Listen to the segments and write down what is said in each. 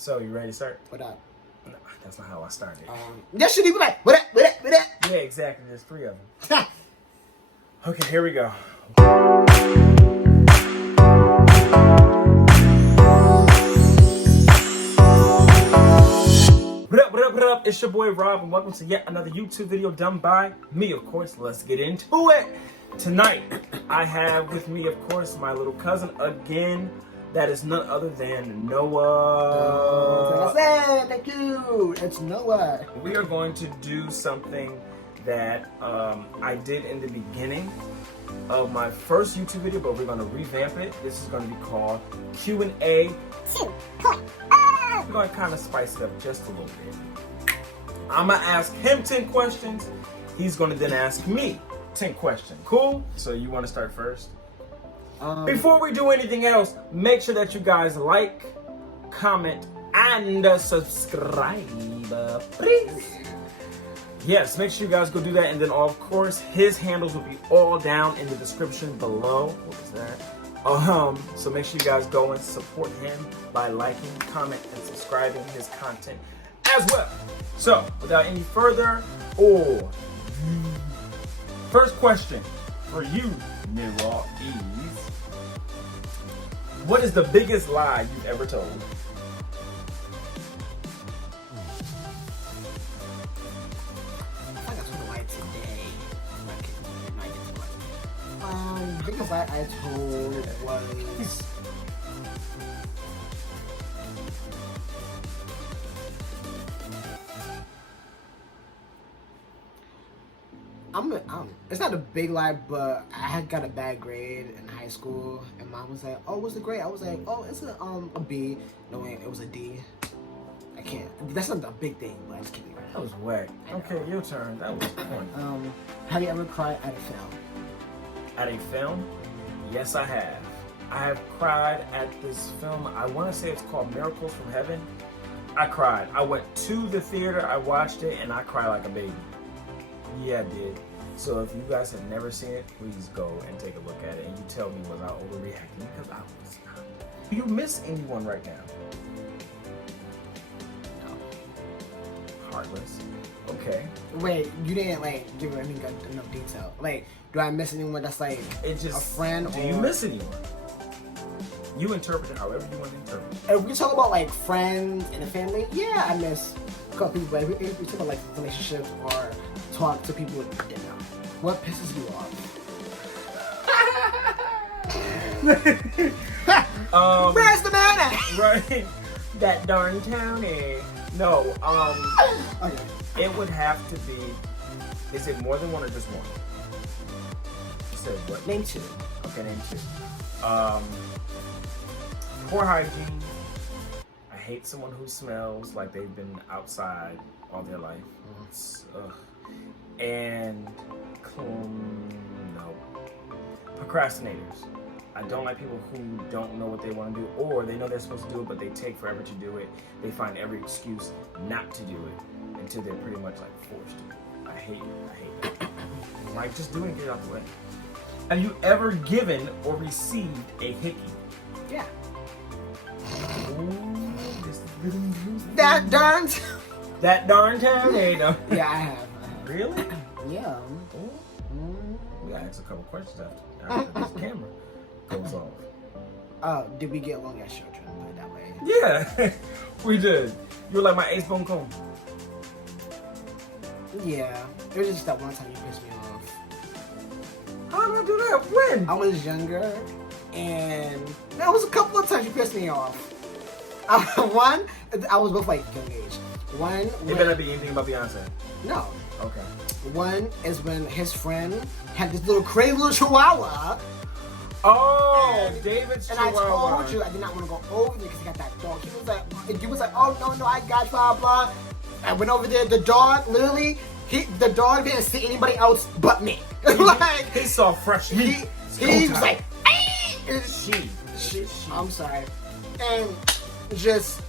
So, you ready to start? What up? No, that's not how I started. That should be like, what up, what up, what up? Yeah, exactly. There's 3 of them. Okay, here we go. What up, what up, what up? It's your boy Rob, and welcome to yet another YouTube video done by me, of course. Let's get into it. Tonight, I have with me, of course, my little cousin again. That is none other than Noah. Thank you. It's Noah. We are going to do something that I did in the beginning of my first YouTube video, but we're going to revamp it. This is going to be called Q&A 2.0. We're going to kind of spice it up just a little bit. I'm going to ask him 10 questions. He's going to then ask me 10 questions. Cool? So you want to start first? Before we do anything else, make sure that you guys like, comment, and subscribe, please. Yes, make sure you guys go do that, and then of course his handles will be all down in the description below. What is that? So make sure you guys go and support him by liking, comment, and subscribing his content as well. So without any further ado, first question for you, Noah, is what is the biggest lie you've ever told? I think I told a lie today. The biggest lie I told was it's not a big lie, but I had got a bad grade in high school, and mom was like, "Oh, what's the grade?" I was like, "Oh, it's a B." No, wait, it was a D. I can't. That's not a big thing, but I just can't. That was whack. Okay, your turn. That was fun. Have you ever cried at a film? At a film? Yes, I have. I have cried at this film. I want to say it's called Miracles from Heaven. I cried. I went to the theater, I watched it, and I cried like a baby. Yeah, I did. So if you guys have never seen it, please go and take a look at it, and you tell me was I overreacting, because I was not. Do you miss anyone right now? No. Heartless. Okay. Wait, you didn't like give me enough detail. Like, do I miss anyone that's like a friend? Do you miss anyone? You interpret it however you want to interpret it. If we talk about like friends and a family, yeah, I miss a couple people. Like, we talk about like relationships or talk to people with dinner. What pisses you off? Where's the man at? Right. That darn townie. No, Okay. it would have to be, is it more than one or just one? You said what? Name 2. Okay, name 2. Poor hygiene. I hate someone who smells like they've been outside all their life. Ugh. And no. Procrastinators. I don't like people who don't know what they want to do, or they know they're supposed to do it, but they take forever to do it. They find every excuse not to do it until they're pretty much like forced to. I hate it. I hate it. Like, just do it and get it out the way. Have you ever given or received a hickey? Yeah. Ooh, this is good and juicy. That darn. That darn tornado. Yeah, I have. Really? Yeah. We gotta ask a couple questions after this camera goes off. Did we get along at children? Put it that way. Yeah, we did. You were like my ace bone cone. Yeah. It was just that one time you pissed me off. How did I do that? When? I was younger, and there was a couple of times you pissed me off. One, I was both like young age. One, It better be anything about Beyonce. no. Okay. One is when his friend had this little crazy little chihuahua. Oh, David's And chihuahua. I told you I did not want to go over there because he got that dog. He was like, oh no, I got you, blah blah. I went over there. The dog, literally, the dog didn't see anybody else but me. Like, he saw fresh meat. he was like, "Ay!" She. I'm sorry, and just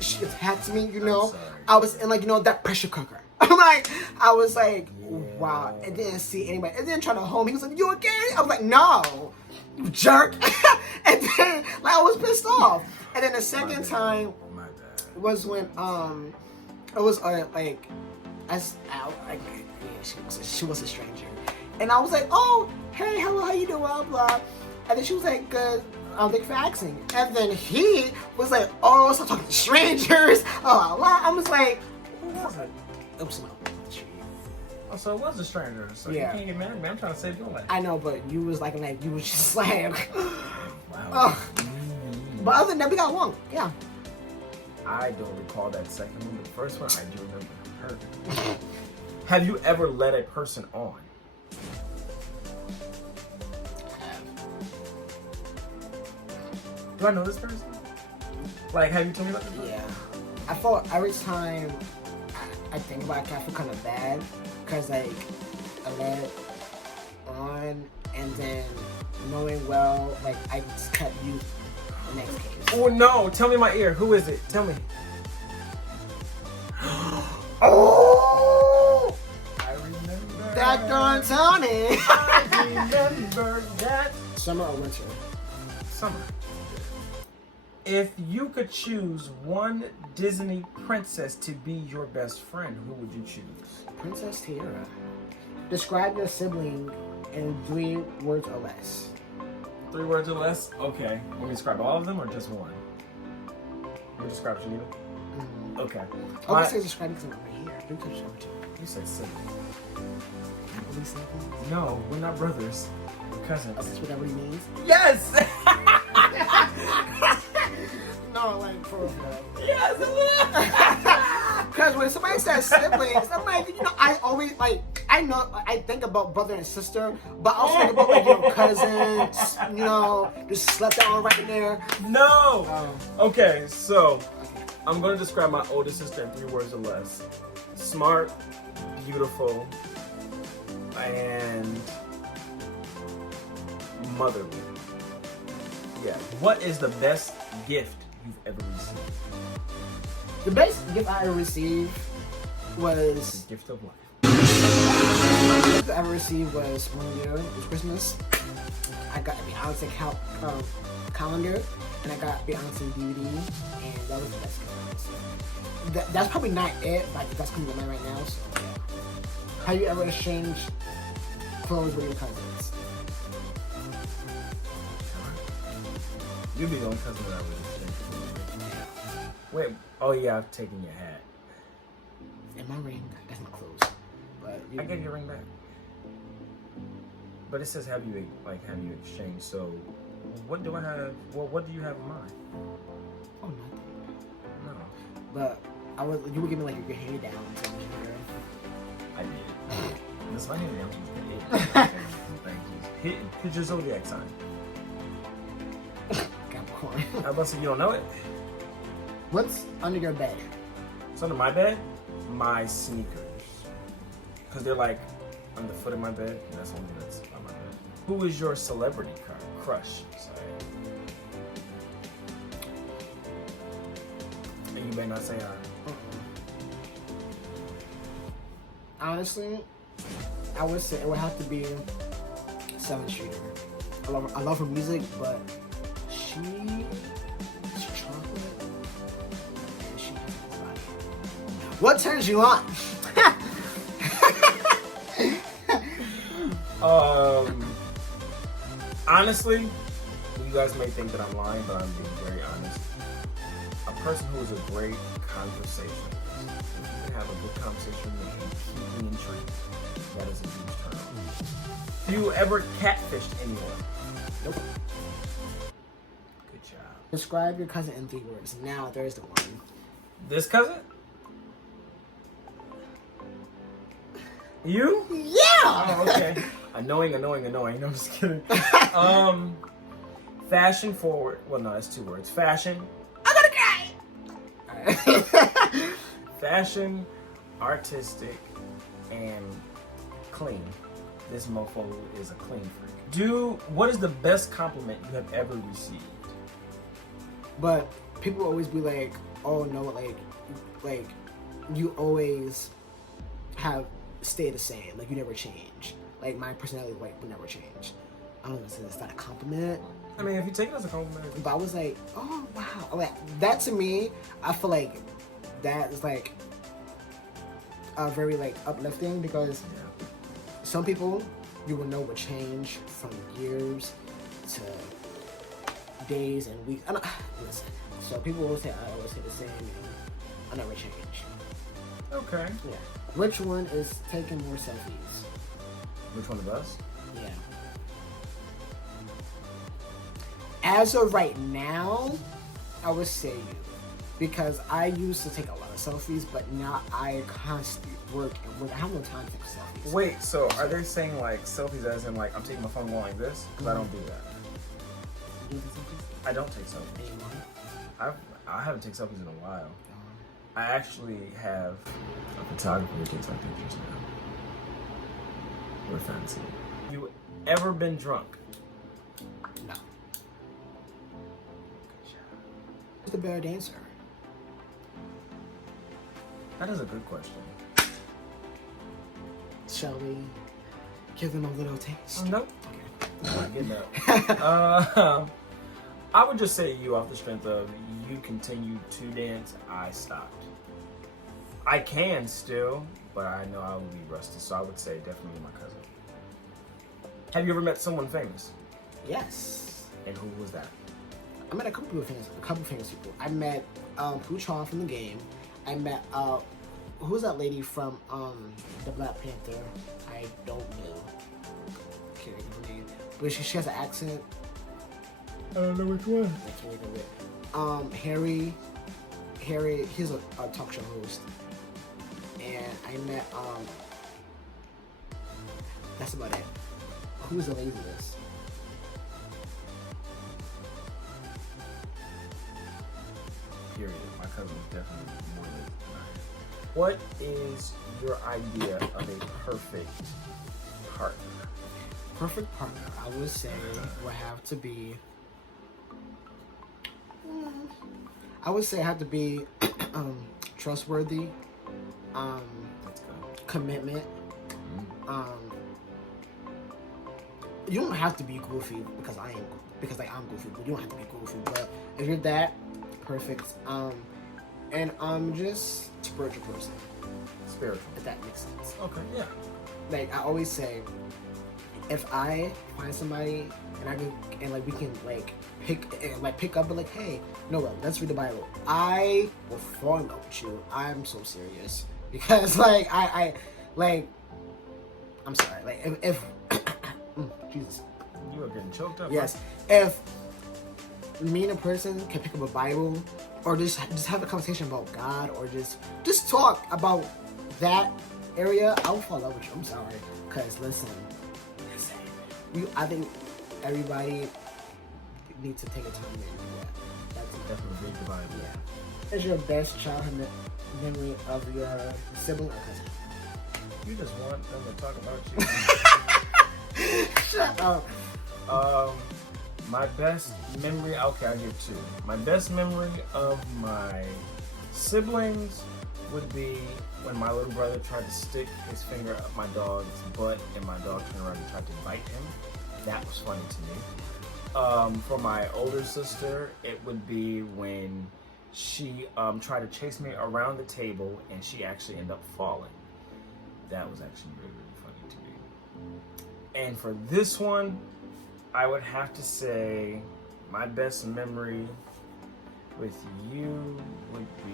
she attacked me. You know, I was in like that pressure cooker. I was like, wow. It didn't see anybody. It didn't try to hold me. He was like, you okay? I was like, no, you jerk. And then I was pissed off. And then the second time, was when it was like she was a stranger, and I was like, oh hey, hello, how you doing, blah blah, and then she was like, good. Thank you for asking. And then he was like, oh, stop talking to strangers. Oh, I was like, who was it? It was someone on the street. Oh, so it was a stranger. So Yeah. you can't get mad at me. I'm trying to save your life. I know, but you was like you was just like, Wow. But other than that, we got along. Yeah. I don't recall that second one. The first one, I do remember perfectly. Have you ever led a person on? Do I know this person? Like, have you told me about this person? Yeah. I thought every time I think about it, I feel kind of bad because like I led on and then knowing well, like I just cut you the next case. Oh no! Tell me in my ear. Who is it? Tell me. Oh! I remember. That darn Tony! I remember that. Summer or winter? Summer. If you could choose one Disney princess to be your best friend, who would you choose? Princess Tiara. Describe your sibling in 3 words or less. 3 words or less? Okay. Want me to describe all of them or just one? You describe Shanita? Mm-hmm. Okay. I would say describe because I'm over here. You could show it to me. You said sibling. Are we siblings? No, we're not brothers. We're cousins. Is this what that really means? Yes! No, like for real. Yes! Because when somebody says siblings, I'm like, you know, I always like, I know, I think about brother and sister, but I also think about like your cousins, you know, just slept on right in there. No! Okay, so I'm going to describe my oldest sister in 3 words or less. Smart, beautiful, and motherly. Yeah. What is the best gift you've ever received? The best gift I ever received was... The gift of life. The gift I ever received was 1 year, it was Christmas. I got a Beyonce calendar, and I got Beyonce DVD, and that was the best gift I received. That's probably not it, like that's coming to mind right now, so yeah. Have you ever exchanged clothes with your cousins? You'll be the only cousin that I really think. Wait, oh yeah, I've taken your hat. And my ring, that's my clothes. But I gave your ring back. But it says have you exchanged, so what do I have, well, what do you have in mind? Oh, nothing. No. But you were giving like your hand down to me here. I did. That's my hand down. Thank you. Hit your zodiac sign. Capricorn. I was about to say, you don't know it? What's under your bed? It's under my bed? My sneakers. Because they're like on the foot of my bed, and that's the only thing that's on my bed. Who is your celebrity crush? Sorry. And you may not say Honestly, I would say it would have to be 7th Streeter. I love her music, but she's chocolate and she has a body. What turns you on? Honestly, you guys may think that I'm lying, but I'm being very honest. A person who is a great conversationalist. If you can have a good conversation with me and keep me intrigued, that is a huge turn on. Do you ever catfished anyone? Nope. Good job. Describe your cousin in 3 words. Now there's the one. This cousin? You? Yeah! Oh, okay. Annoying. No, I'm just kidding. Fashion forward. Well, no, that's 2 words. Fashion. I'm gonna cry! Fashion, artistic, and clean. This mofo is a clean freak. What is the best compliment you have ever received? But people always be like, oh no, like you always have stay the same. Like you never change. Like my personality would never change. I don't know if it's not a compliment. I mean, if you take it as a compliment. But I was like, oh wow. Like that to me, I feel like that is like very like uplifting because some people you will know will change from years to days and weeks. Listen, so people will say I always say the same and I never change. Okay. Yeah. Which one is taking more selfies? Which one of us? Yeah. As of right now, I would say you. Because I used to take a lot of selfies, but now I constantly work and work. I have no time to take selfies. Wait, so are they saying like selfies as in like I'm taking my phone going like this? Because I don't do that. You do take selfies? I don't take selfies. Anymore? I haven't taken selfies in a while. I actually have a photographer who takes my pictures now. We're fancy. You ever been drunk? No. Who's the better dancer? That is a good question. Shall we give them a little taste? Nope. Okay. I get that. I would just say you off the strength of you continue to dance, I stopped. I can still, but I know I will be rusty, so I would say definitely my cousin. Have you ever met someone famous? Yes. And who was that? I met a couple of famous people. I met Pooch Hall from the game. I met who's that lady from the Black Panther? I don't know. Can't think of her name. But she has an accent. I don't know which one. I can't think of it. Harry, he's a talk show host. And I met that's about it. Who's the laziest? Period. My cousin is definitely more lazy than I am. What is your idea of a perfect partner? Perfect partner, I would say, would have to be. I would say have to be trustworthy, Let's go. commitment. You don't have to be goofy because I'm goofy, but you don't have to be goofy. But if you're that, perfect. And I'm just spiritual person. Spiritual. If that makes sense. Okay. Yeah. Like I always say, if I find somebody and we can pick up and like, hey, no, let's read the Bible. I will fall in love with you. I'm so serious because like I'm sorry. Like if Jesus. You are getting choked up. Yes. If me and a person can pick up a Bible or just have a conversation about God or just talk about that area, I will fall in love with you. I'm sorry. Because listen. I think everybody needs to take a time to do that. That's Definitely read the Bible. yeah. What's your best childhood memory of your sibling or cousin? You just want them to talk about you. Shut up. My best memory, okay, I'll give two. My best memory of my siblings would be when my little brother tried to stick his finger up my dog's butt and my dog turned around and tried to bite him. That was funny to me. For my older sister, it would be when she tried to chase me around the table and she actually ended up falling. That was actually really, really funny to me. And for this one, I would have to say my best memory with you would be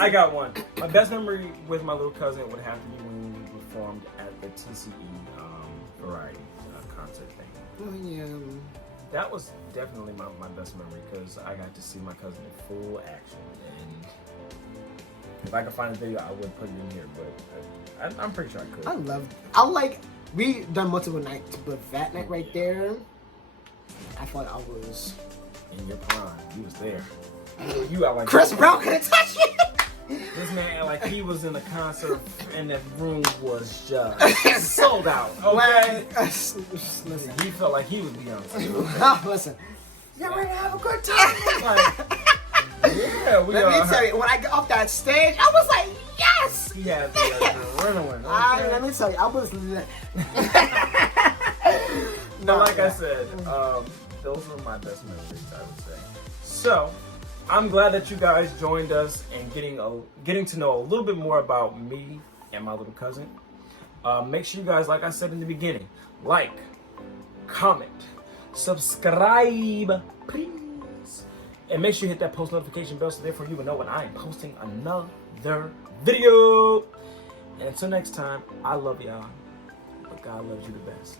I got one. My best memory with my little cousin would have to be when we performed at the TCE variety concert thing. Oh, yeah. That was definitely my best memory because I got to see my cousin in full action. And if I could find a video, I would put it in here, but I'm pretty sure I could. We done multiple nights, but that night right there, I thought I was in your prime. You was there. You out like Chris Brown couldn't touch me. This man like he was in a concert and that room was just sold out. Okay. Listen. He felt like he was Beyonce. Listen. Y'all ready to have a good time? Yeah, we are. Let me tell you, when I got off that stage, I was like, yes! He had the adrenaline. Okay? Let me tell you, I was No, like I said, those were my best memories, I would say. So, I'm glad that you guys joined us and getting to know a little bit more about me and my little cousin. Make sure you guys, like I said in the beginning, like, comment, subscribe, please. And make sure you hit that post notification bell so therefore you will know when I am posting another video. And until next time, I love y'all, but God loves you the best.